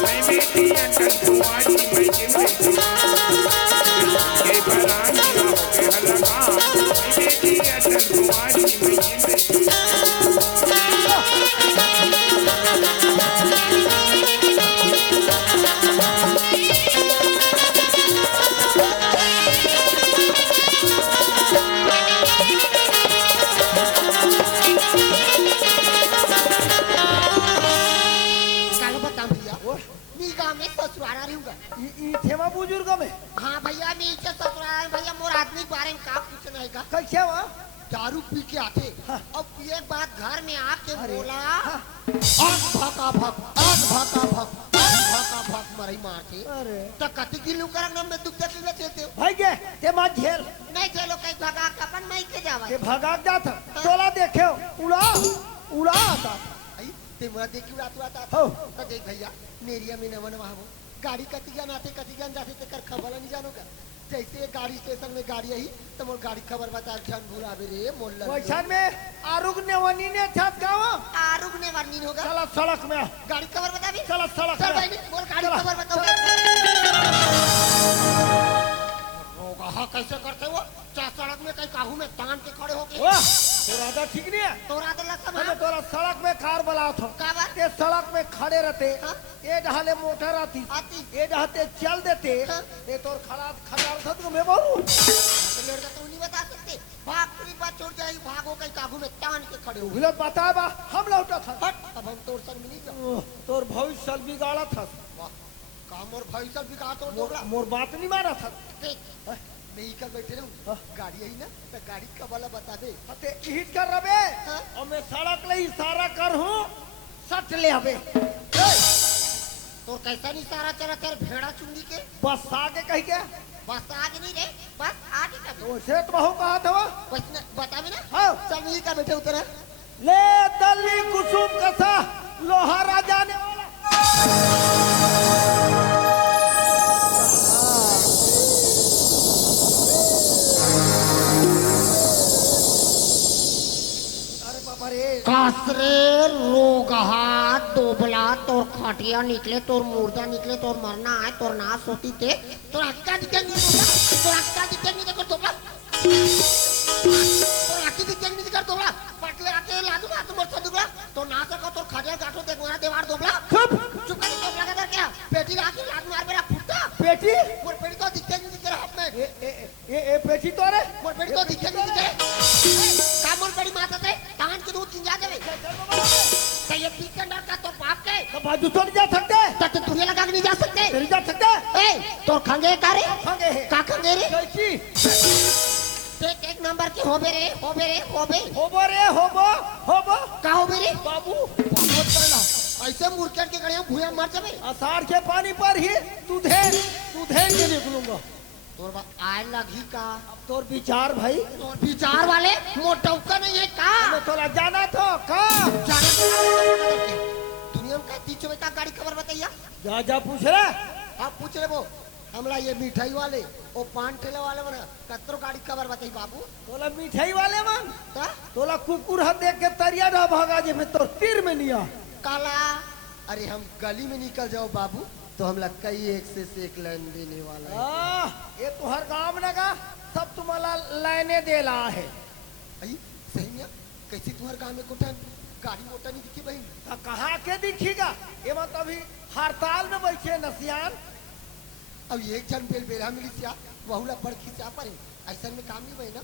मैं बेटी अटल कुंवारी मैं जिंदगी ये परानी हो के हलवा मैं बेटी अटल कुंवारी मैं जिंदगी काल बता भैया मी गाँव में ससुराल आ रही हूँ ई थेमा बुजुर्ग में हाँ भैया मैं इसे ससुराल भैया मोर आदमी के बारे में का पूछना है का कैसे हुआ दारू पी के आते हाँ। अब एक बात घर में आके अरे, बोला हाँ। आग भाका भक आग भाका भक आग भाका भक मरई मारते अरे तो कति गिलू करंग में दुख देख ले चलते हो भाई के ते मां झेल नहीं चलो कहीं भगा के अपन नहीं के जावा के भागाक जात तोला देखे उड़ा उड़ा आता आई ते मोरा देखी रात आता हो तो देख भैया मेरिया में नवन वहां गाड़ी कति गन आते कति गन जाते ते कर खबर नहीं जानो का जैसे गाड़ी स्टेशन में गाड़ी आई तो मोर गाड़ी खबर बता ध्यान भुलावे रे मोर लग वैसन में आरुग ने वनी ने छत गावा आरुग ने वानी होगा चला सड़क में आ। गाड़ी खबर बता भी चला सड़क चल में भाई मोर गाड़ी चला। खबर बताओ रोगा हाँ कैसे करते हो चार सड़क में कहीं काहू में तान के खड़े हो गए वाह तोरा दा ठीक नहीं है तोरा तो लगता अरे है तोरा सड़क में कार बलाओ था का बात ये सड़क में खड़े रहते हाँ? ये ढाले मोटर आती आती ये ढाते चल देते हाँ? ये तोर खड़ा खड़ा था तो मैं बोलूं तो लड़का तो नहीं बता सकते भाग पूरी बात छोड़ जाएगी भागो कहीं काहू में तान के खड़े हो भिलत बता बा हम लौटा था हट अब हम तोर संग मिली जाओ तोर भविष्य सल बिगाड़ा था वाह काम और भाई सब बिका तो मोर, दोगला मोर बात नहीं मारा था देख मैं ही कल बैठे रहूं हाँ? गाड़ी आई ना तो गाड़ी का वाला बता दे ते हिट कर रबे हाँ? और मैं सड़क ले इशारा कर हूं सट ले हबे तो कैसा नहीं सारा चला तेरे भेड़ा चुंगी के बस आगे कह के बस आगे नहीं रे बस आगे का तो से तो बहु कहा था बस न, बता भी ना हाँ चल यही का बैठे उतरा ले दली कुसुम कसा लोहा राजा ने वाला अरे बाबा रे कासरे रोगहा दोबला तोर खटिया निकले तोर मुर्दा निकले तोर मरना है तोर नाश होती थे तोर हक्का दिखेंगे तोर हक्का दिखेंगे देखो दोबला तोर हक्की दिखेंगे देखो दोबला पटले आके लादू ना तुम मरता दुबला तो नाश का तोर खटिया गाठो देख मेरा देवार दोबला चुप चुप कर दोबला का क्या पेटी लाके लाद मार मेरा फुट्टा पेटी मोर पेटी तो दिखेंगे दिख रहा हाथ में ए पेटी तो रे मोर पेटी तो दिखेंगे दिख रहा का मोर पेटी मारता थे तान के दूध चिंजा देवे तो ये पीकंडर का तो पाप के तो बाजू तो नहीं जा सकते तक दुनिया लगा के नहीं जा सकते नहीं जा सकते ए तो खंगे का रे खंगे है का खंगे रे कैसी देख एक नंबर की होबे रे होबे रे होबे होबो रे होबो का होबे रे बाबू बहुत करना ऐसे मुर्केट के गड़िया भूया मर जावे आषाढ़ के पानी पर ही तुझे के निकलूंगा तोर बा आय लगी का अब तोर विचार भाई तोर विचार वाले मोटौका नहीं है का मैं तोला जाना तो का जाने दुनिया में का तीचो बेटा गाड़ी खबर बताइया जा पूछ रे आप पूछ रहे वो हमला ये मिठाई वाले ओ पान ठेले वाले बना कतरो गाड़ी खबर बताई बाबू तोला मिठाई वाले मन ता तोला कुकुर हाथ देख के तरिया ना भागा जे में तोर तीर में निया काला अरे हम गली में निकल जाओ बाबू तो हम लोग कई एक से एक लाइन देने वाला है ये तो हर गांव में का सब तुम्हारा लाइने दे ला है आई सही है कैसी तुम्हारे गांव में कोठा गाड़ी मोटा नहीं दिखी बहन तो कहाँ के दिखेगा ये मत अभी हड़ताल में बैठे नसियान अब एक जन बेल बेरा मिली सिया बहुला बड़ खिंचा पर ऐसा में काम नहीं भाई ना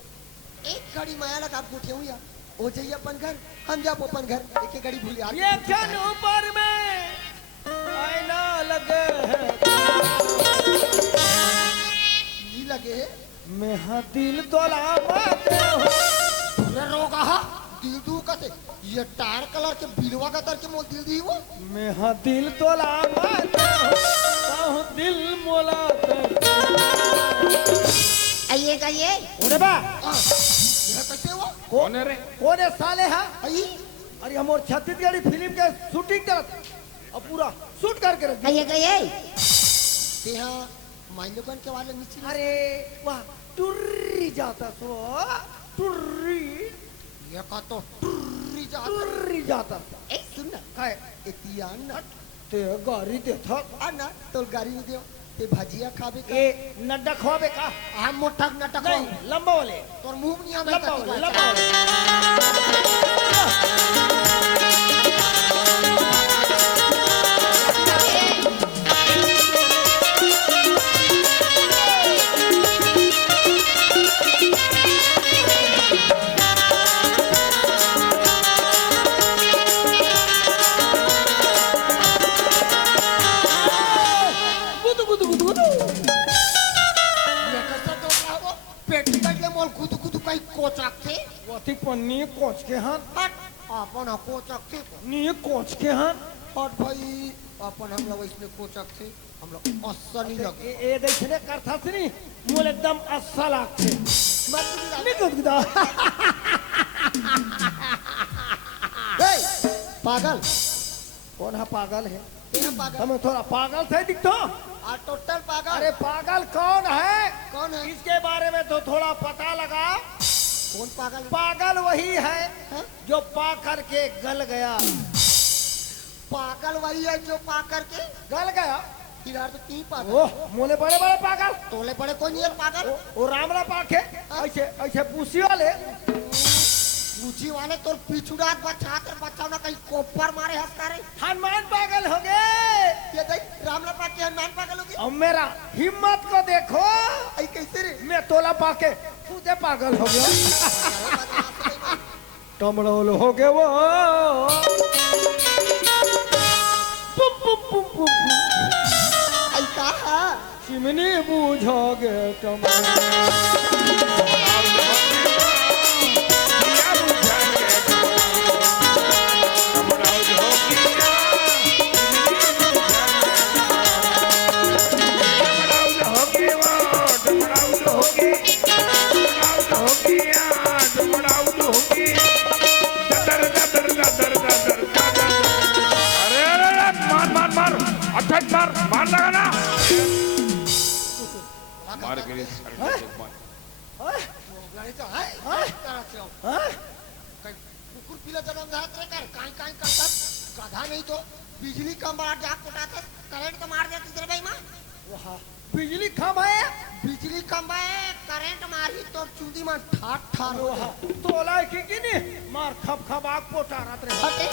एक गाड़ी माया लगा आप गोठे हुई ओ जाइए अपन घर हम जाओ अपन घर एक एक गाड़ी भूल ये जन ऊपर में आईना लगे है नहीं लगे मैं हाँ दिल तोला माते हो पूरा रोगा हा दिल दू कसे ये टायर कलर के बिलवा का तर के मोल दिल दी वो मैं हाँ दिल तोला माते हो ताहु दिल मोला आइए आइए ओरे बा ये कैसे हुआ कौन है रे कौन है साले हा आई अरे हम और छत्तीसगढ़ी फिल्म के शूटिंग करत अब पूरा शूट करके रख दिया। आइए आइए तेहा माइलोगन के वाले नीचे अरे वाह टुर्री जाता सो टुर्री ये का तो टुर्री जाता टुर्री जाता ए सुन ना काय इतियान ना ते गाड़ी दे था ना तो गाड़ी में दियो ते भजिया खाबे का ए नड्डा खवाबे का हम मोटा नाटक नहीं लंबा वाले तोर मुंह नहीं आवे लंबा वाले लंबा वाले गुदु गुदु गुदु गुदु ये कैसा तो वो पेटी काटले मोल कुदु कुदु काही कोचाक थे वाती पन्नी कोच के हाथ हट अपन कोचाक थे नी कोच के हाथ हट भाई अपन हम लोग इसमें कोचाक थे हम लोग अस्सा नहीं लगे ए देखने करता थी नी मोल एकदम अच्छा लागते मत निकल गदा ए पागल कौन है पागल है तेरा पागल हमें थोड़ा पागल थे दिखतो आ टोटल पागल अरे पागल कौन है कौन है इसके बारे में तो थोड़ा पता लगा कौन पागल है? पागल वही है हैं? जो पा करके गल गया पागल वही है जो पा करके गल गया यार तो तीन पागल ओह मोले बड़े बड़े पागल तोले बड़े कोई नहीं है पागल वो रामला पाके ऐसे ऐसे पूसी वाले गुची वाले तो पिछुड़ात बचाते बचाओ ना कहीं कोपर मारे हंसता रे हनुमान पागल हो गए ये देख रामला पाक के हनुमान पागल हो गए अब मेरा हिम्मत को देखो आई कैसे रे मैं तोला पाके खुदे पागल हो गया टमड़ोल हो गए वो पुम पुम पुम पुम ऐसा है चिमनी बूझोगे टमड़ोल दिया बुझाके डमराव ढोकिया डमराव ढोकिया डमराव ढोकी ददर ददर ददर ददर ददर अरे अरे अरे, मार मार मार अच्छा मार लगा ना मार गिरी मार गाड़ी तो है करा चलो हाँ? कुकुर पीला जन्म जात रे कर काई काई करता गधा नहीं तो बिजली का मार जाक उठाते करंट का मार देती तेरे भाई मां वहाँ बिजली खम है बिजली खंबा है करंट मारी तो चूड़ी में ठाट ठार हो वहाँ तोला की नहीं मार खप खप आग पोटा रात रे हटे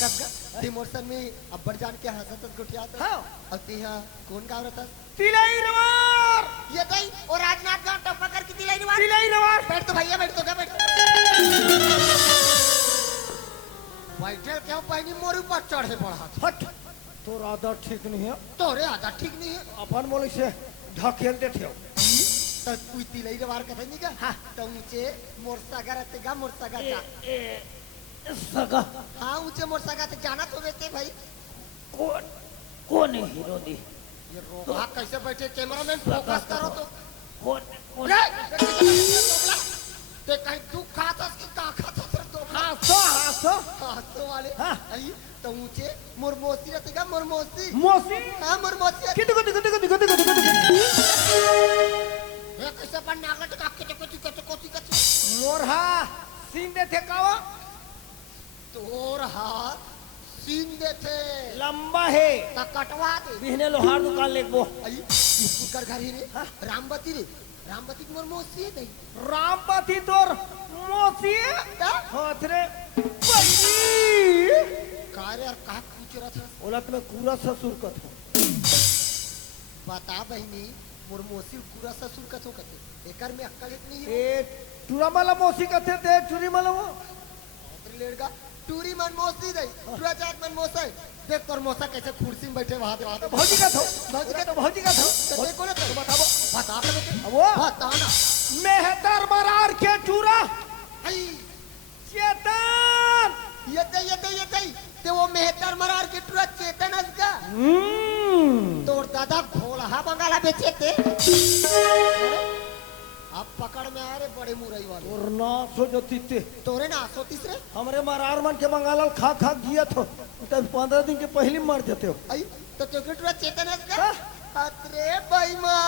कब डिमोशन में अब्बर जान के हंसत गुटिया तो हाँ। अब तिहा कौन गाव रहता तिलाई रवार ये गई और राजनाथ गांव टप्पा करके दिलाई निवार तिलाई रवार बैठ तो भैया बैठ तो क्या बैठ बैठल क्यों पहनी मोर ऊपर चढ़े पड़ा हट तोरा आदत ठीक नहीं है तोरे आधा ठीक नहीं है अपन बोले से ढकेल देते हो तो कोई तिलाई निवार कहते नहीं क्या हाँ। तो नीचे मोरसागा रहते गा मोरसागा जा सगा हाँ ऊंचे मोरसागा ते जाना तो बेटे भाई कौन कौन है हीरो दी ये रोहा कैसे बैठे कैमरामैन फोकस करो तो कौन कौन रे ते कहीं तू खाता कि का खाता सर तो हासो हासो हाथों वाले हाँ। आई तो ऊंचे मुरमोसी रहते गा मुरमोसी मोसी हाँ मुरमोसी कितु कितु कितु कितु कितु कितु कितु ये कैसे पर नागट का के कोची कोची मोरहा सीन दे थे कावा तोर हाथ सीन देते लंबा है ता कटवा दे बिहने लोहार दुकान लेको आई स्पीकर घर ही रे रामबती मुरमोसी नहीं रामपति तोर मोसी हाथ रे बड़ी कार्य और का पूछ रहा था ओलत में पूरा ससुर कथ बता बहनी मुरमोसी पूरा ससुर कथो कहते एकर में अक्कल इतनी है ए टूरा वाला मोसी कथे ते टूरी वाला वो लेड़गा टूरी मन मोसी दई टूरा जात मन मोसा देख तोर मोसा कैसे कुर्सी में बैठे वहां वहां भौजी का थो भौजी का थो तो देखो ना तो बताओ बता के बेटे वो बता ना मेहतर मरार के टूरा आई चेतन ये दई ते वो मेहतर मरार के टूरा चेतन असगा तोर दादा घोड़ा बंगाला बेचे थे अब पकड़ में आ रे बड़े मुरई वाले और ना सो जो तीते तोरे ना सो तीसरे हमरे मरार मन के बंगाल खा खा गिया थो तब 15 दिन के पहले मर जाते हो आई तो चॉकलेट टूरा चेतन असगा हाँ। अरे बेईमान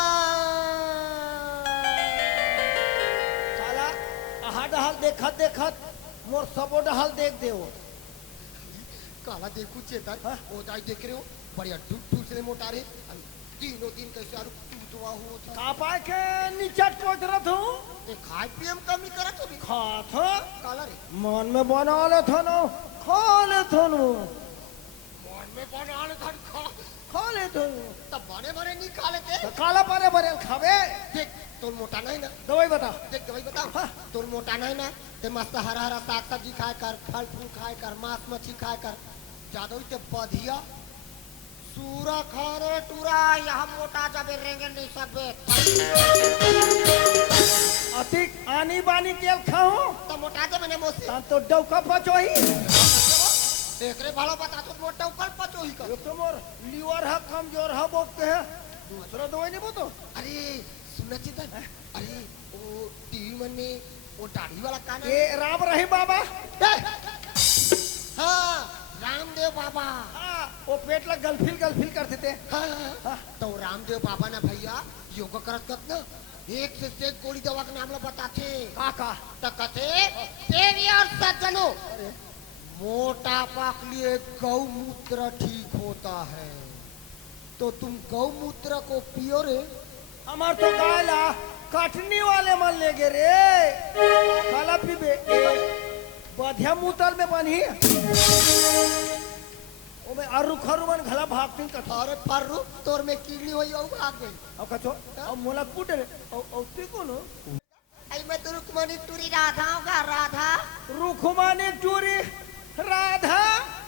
साला हाड देखत देखत मोर सबो डहल देख देओ। काला देखू चेतन हाँ? ओ जाई देख रहे हो बढ़िया टूट से मोटा रे तीनों दिन कैसे आरु टूटवा हो था का पाए के नीचे कोच रथ हूँ ए खाए पिए में कमी करा तो भी खात काला रे मन में बना ले थनो खा ले थनो मन में बनाल धन खा ले थनो तब बने बने नहीं खा लेते तो काला पारे भरे खावे देख तोर मोटा नहीं ना दवाई बता देख दवाई बताओ हाँ। तोर मोटा नहीं ना ते मस्त हरा हरा साग सब्जी खाए कर फल फूल खाए कर मांस मछली खाए कर ज्यादा ही ते बढ़िया सूरा खा रे टूरा यहाँ मोटा जाबे रेंगे नहीं सकबे अतिक आनी बानी केल खाऊं तो मोटा जे मैंने मोसे ता तो डौका पचोही एकरे भालो बता तो मोटा ऊपर पचो ही कर एक तो मोर लीवर है कमजोर है बोलते हैं दूसरा दवाई नहीं बोतो अरे सुना चेतन अरे वो टीवी मन में वो दाढ़ी वाला काना ये राम रही बाबा हाँ रामदेव बाबा हाँ, वो पेट ला गलफिल गलफिल करते थे हाँ, हाँ। तो रामदेव बाबा ना भैया योगा करत करत ना एक से एक गोली दवा का नाम ला बताते काका तो कहते देवी और सज्जनों मोटापा के लिए गौमूत्र ठीक होता है तो तुम गौमूत्र को पियो रे हमार तो गायला कटनी वाले मन ले गे रे काला पीबे बधिया मुतल में बनी ओ में आरु खरु मन घला भागती कथा अरे पर्रू तोर में कीड़ी हुई और भाग गई अब कछो अब मोला कुटे रे औ ती कोनो आई मैं तो रुक्मणी टूरी राधा होगा राधा रुखमानी टूरी राधा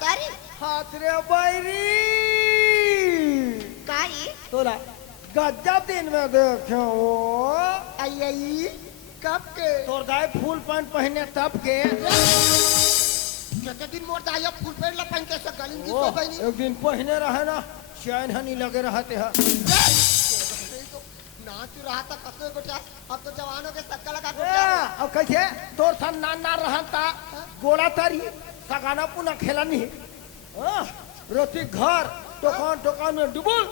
तारी हाथ रे बैरी कारी तोला गजब दिन में देखो आई आई कब के तोर दाई फुल पैंट पहने तब के कितने दिन मोर दाया फुल पेड़ ला पहन के सकलिन की ओ, तो बहनी एक दिन पहने रहे ना चैन हनी लगे रहते हैं नाच रहा था कसो गोटा अब तो जवानों के सक्का लगा अब कैसे तोर सन नान रहता गोला तारी सगाना पुना खेला नहीं रोटी घर टोकान में डुबुल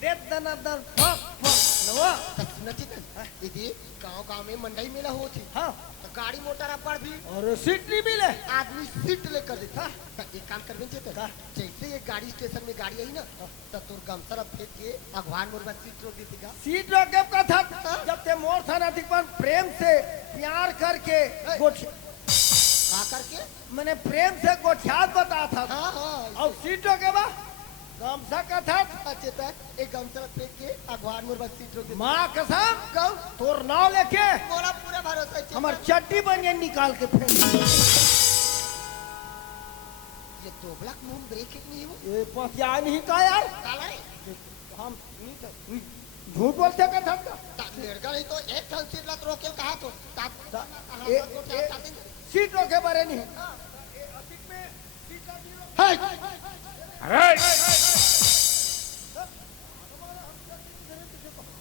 दे दना दन फक फक नवा नचित इदी गांव में मंडई मेला होती हाँ तो गाड़ी मोटर पर भी और सीट नहीं मिले आदमी सीट लेकर देता तो एक काम कर बेंचे तो जैसे ये गाड़ी स्टेशन में गाड़ी आई ना तो तोर गमसरा फेंक के भगवान मोर बस सीट रोक देती का सीट रोके का था जब ते मोर था ना प्रेम से प्यार करके का करके मैंने प्रेम से गोठियात बता था हाँ हाँ और सीट रोके बा गमसा का था अच्छे तक एक गमसरा फेंक के भगवान मोर बस सीट रोक देती माँ कसम गौ तोर नाव लेके मोरा पूरा भरोसा है हमार चट्टी बनिए निकाल के फेंक ये दो ब्लॉक मून ब्रेक नहीं है वो ये पतिया नहीं का यार काला रे हम झूठ बोलते का था लड़का नहीं तो एक ठन सीट ला रोके कहा तो सीट रोके बारे नहीं अरे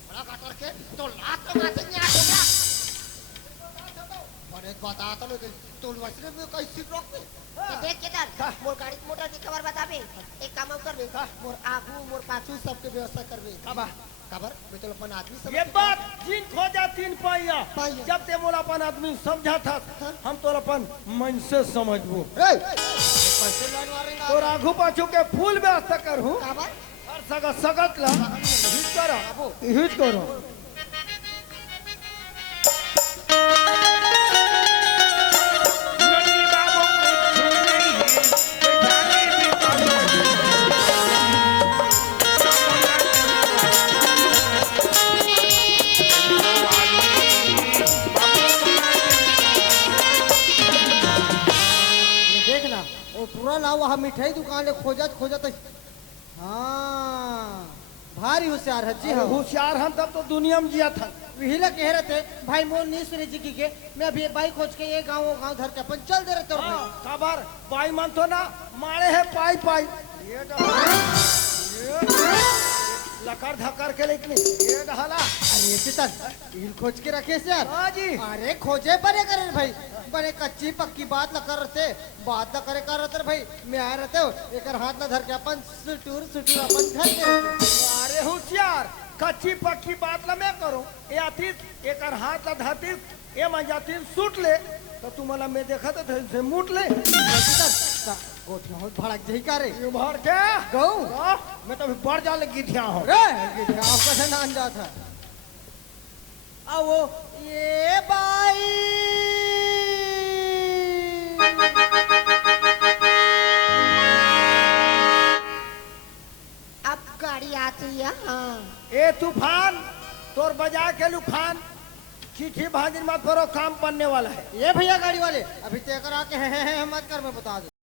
बड़ा काटर के तो लात में मारते नहीं आ बड़े बता तो मैं तो वैसे में कहीं सीट रोक में तो देख के डर मोर गाड़ी मोटर की खबर बता बे एक काम कर बे मोर आगू मोर पाछू सबके व्यवस्था कर बे खबर मैं तो अपन आदमी सब ये बात जिन खोजा तीन पाइया पाइया। जब ते मोला अपन आदमी समझा था हम तो अपन मन से समझबो पैसे लाइन मारेंगे तो राघु पाछू के फूल व्यवस्था कर हूँ खबर और सगत ला हिट करो हिट करो लड़की बाबू छू रही है जाने भी देखना वो पूरा ना वहाँ मिठाई दुकान ले खोजत हाँ भारी होशियार है जी हाँ होशियार हम तब तो दुनिया में जिया था विहिला कह रहे थे भाई मोर नहीं सुनी जी के मैं अभी ये बाइक खोज के ये गाँव धर के अपन चल दे रहे थे खबर बाई मन तो ना मारे है पाई पाई ये लकर धकर के लेकिन ये ढाला अरे चितन हिल खोज के रखे से यार हाँ जी अरे खोजे बड़े करे भाई बड़े कच्ची पक्की बात न कर रहे बात न करे कर रहे भाई मैं आ रहे थे एक हाथ न धर के अपन सुटूर अपन घर के अरे होशियार कच्ची पक्की बात ला मैं करूं ये आतीस एक हाथ ला धरतीस ये मन जाती सूट ले तो तुम्हाला मैं देखा था से मूट ले गोठिया हो भड़क जही का रे ये बाहर क्या गऊ मैं तो अभी बढ़ जा लगी थी हो रे आप कैसे ना अंजात है आओ ये बाई अब गाड़ी आती है हाँ ए तूफान तोर बजा के लुफान चिट्ठी भाजिन मत करो काम बनने वाला है ये भैया गाड़ी वाले अभी तय करा के हैं मत कर मैं बता दे